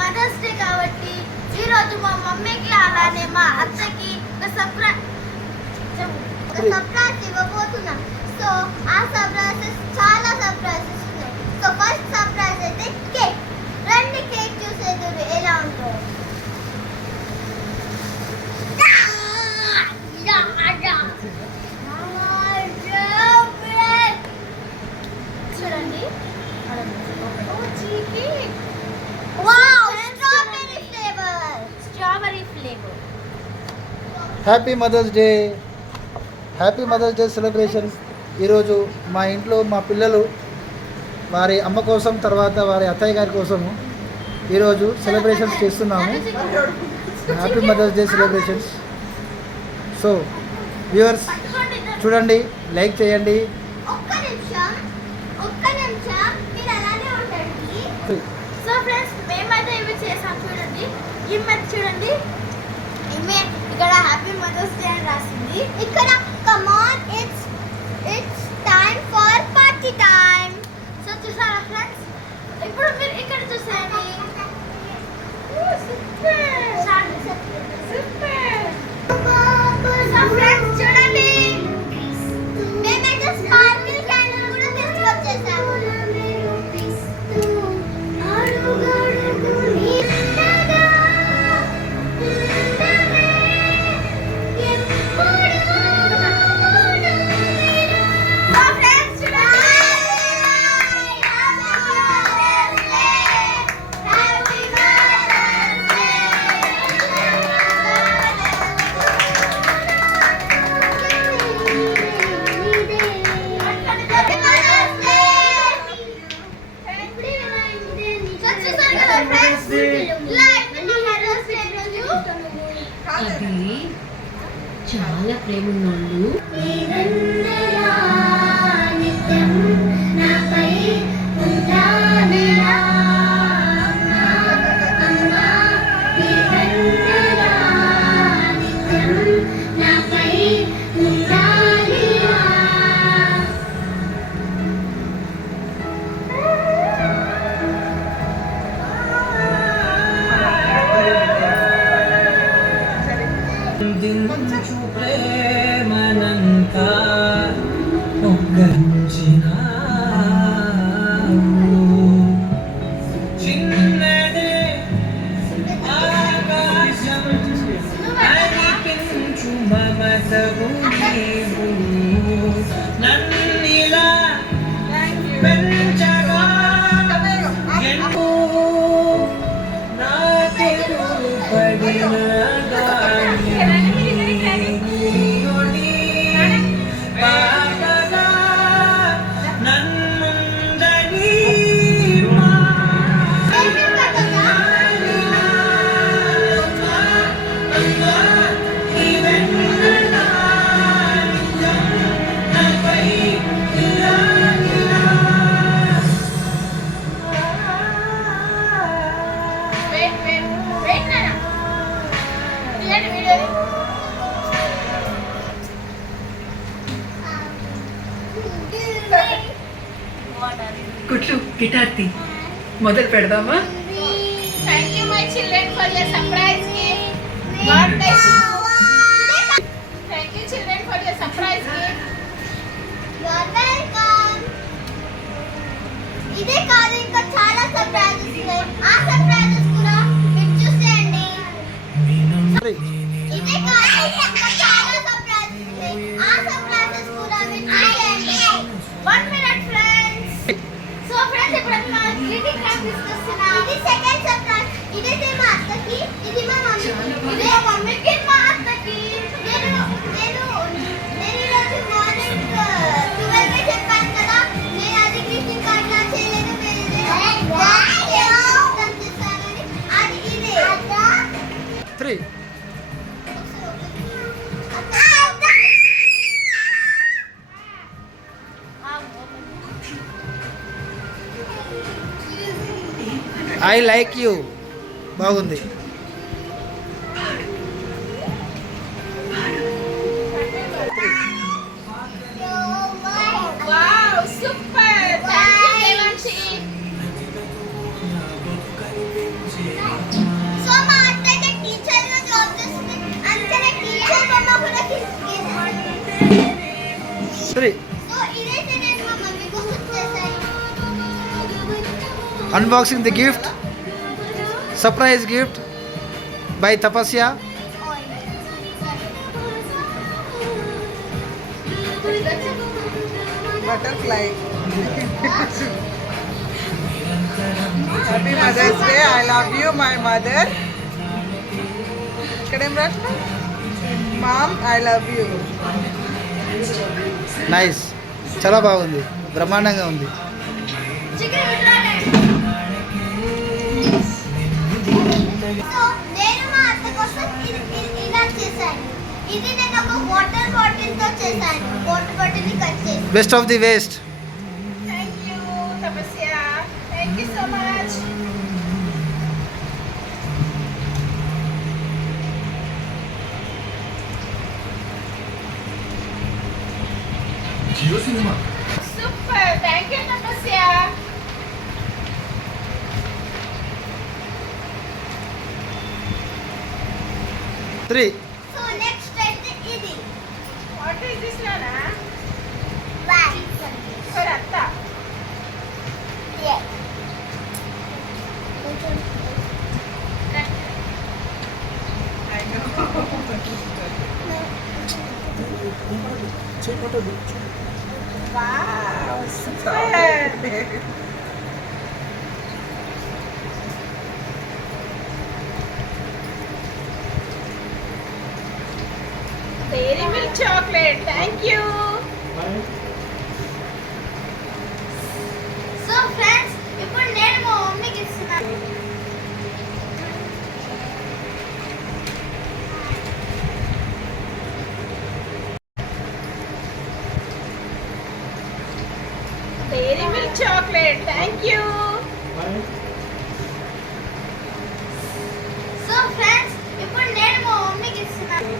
Mothers day కాబట్టి ఈరోజు మా మమ్మీకి అలానే మా అత్తకి ఒక సర్ప్రైజ్ ఇవ్వబోతున్నాం. సో ఆ సర్ప్రైజెస్ చాలా సర్ప్రైజెస్ ఉన్నాయి. సో ఫస్ట్ సర్ప్రైజ్ అయితే కేక్. రండి కేక్ చూసేది ఎలా ఉందో. చూడండి strawberry flavour. Happy Mother's Day. Happy Mother's Day celebration. ఈరోజు మా ఇంట్లో మా పిల్లలు వారి అమ్మ కోసం తర్వాత వారి అత్తయ్య గారి కోసము ఈరోజు సెలబ్రేషన్స్ చేస్తున్నాము. Happy Mother's Day celebrations. So viewers చూడండి, లైక్ చేయండి. సో ఫ్రెండ్స్ మేమైతే ఇవి చేసాం. చూడండి చూడండి ఇక్కడ హ్యాపీ మదర్స్ డే అని రాసింది. ఇక్కడ come on it's time for party time. So చూసారా ఫ్రెండ్స్, ఇప్పుడు మీరు ఇక్కడ చూసేయండి. సో ఫ్రెండ్స్ చూడండి, మేమైతే స్పార్కిల్ క్యాండిల్ కూడా తీసుకొచ్చేసాము. అది చాలా ప్రేమ ఉన్నోళ్ళు ప్రేమనంతా చిన్నదే ఆకాశం అనిపించు మమతవు నీవు నన్నిలా పెంచగా ఎంతో నాకెదురు పడిన కుట్లు గిటార్ తీ మొదలు పెడదామా? Thank you my children for your surprise gift. God bless you. Thank you children for your surprise gift. You are welcome. ఇదే కాదు ఇంకా చాలా సర్ప్రైజెస్ ఉన్నాయి. ఆ సర్ప్రైజెస్ కూడా మీరు చూసేయండి. ఇదే కాదు ఇంకా చాలా సర్ప్రైజెస్ ఉన్నాయి. ఆ సర్ప్రైజెస్ కూడా మీరు చూసేయండి. 1 minute friends. సో ఫ్రెండ్స్ ఇప్పుడు మనం గ్రీటింగ్ కార్డ్ తీసుకొస్తున్నాం. ఇది సెకండ్ సర్ప్రైజ్. ఇది మా అత్తకి, ఇది మా మమ్మీకి. ఇది మా మమ్మీకి, మా అత్తకి. నేను ఈరోజు మార్నింగ్ 12 కి చెప్పాను కదా, నేను అది గ్రీటింగ్ కార్డ్ లా చేయలేదు. అది ఇదే 3 ఐ లైక్ యూ. బాగుంది. Wow super. Thank you Devanshi. Unboxing the gift. Surprise gift by Tapasya. Butterfly. Happy Mother's Day. I love you, my mother. ఇక్కడేం రాసిన mom I love you. Nice, చాలా బాగుంది, బ్రహ్మాండంగా ఉంది. సో నేను మా అత్త కోసం ఇలా చేశాను. ఇది నేను ఒక వాటర్ బాటిల్ తో చేశాను. వాటర్ బాటిల్ ని కట్ చేసి. Best of the waste. Thank you Tapasya. Thank you so much. Super, thank you Tapasya. Three. So next అయితే ఇది. వాట్ ఇస్ దిస్ నానా? ఫర్ అత్త. Wow, super. Dairy Milk chocolate. Thank you. So friends, ఇప్పుడు నేను మా మమ్మీకి ఇస్తున్నాను. Dairy Milk chocolate. Thank you. So friends, ఇప్పుడు నేను మా మమ్మీకి ఇస్తున్నాను.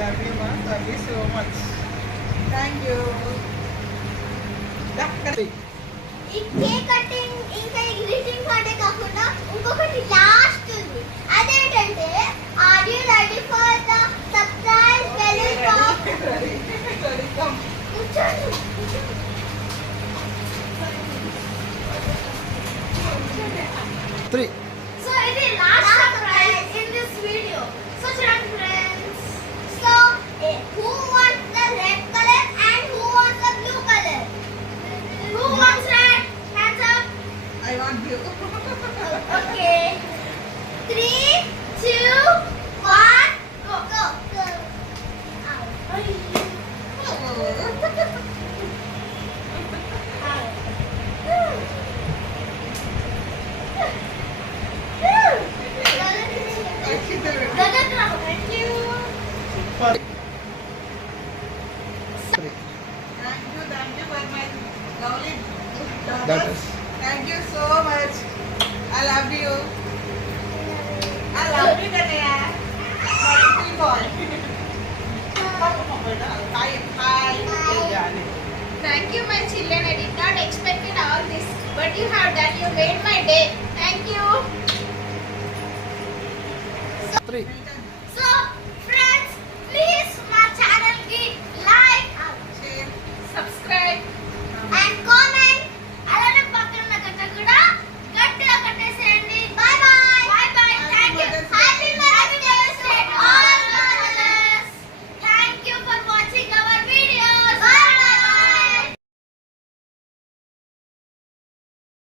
లవ్ యూ మా, love you so much. Thank you. ఈ కేక్ కటింగ్ ఇంకా ఈ గ్రీటింగ్ కార్డే కాకుండా ఇంకొకటి లాస్ట్ ఉంది. అదేంటంటే are you ready for the surprise balloon pop? కూర్చోండి. త్రీ. సో ఇది last surprise in this video. So చూడండి friends. So who wants the red color and who wants the blue color? Who wants red? Hands up. I want you. Okay. 3, 2, 1, go. Go. Go. Thank you. Three. Thank you for my lovely Daughters. Thank you so much. I love you. I love you, Dania. My little boy. Hi. Thank you, my children. I did not expect all this, but you have done. You made my day. Thank you. Three.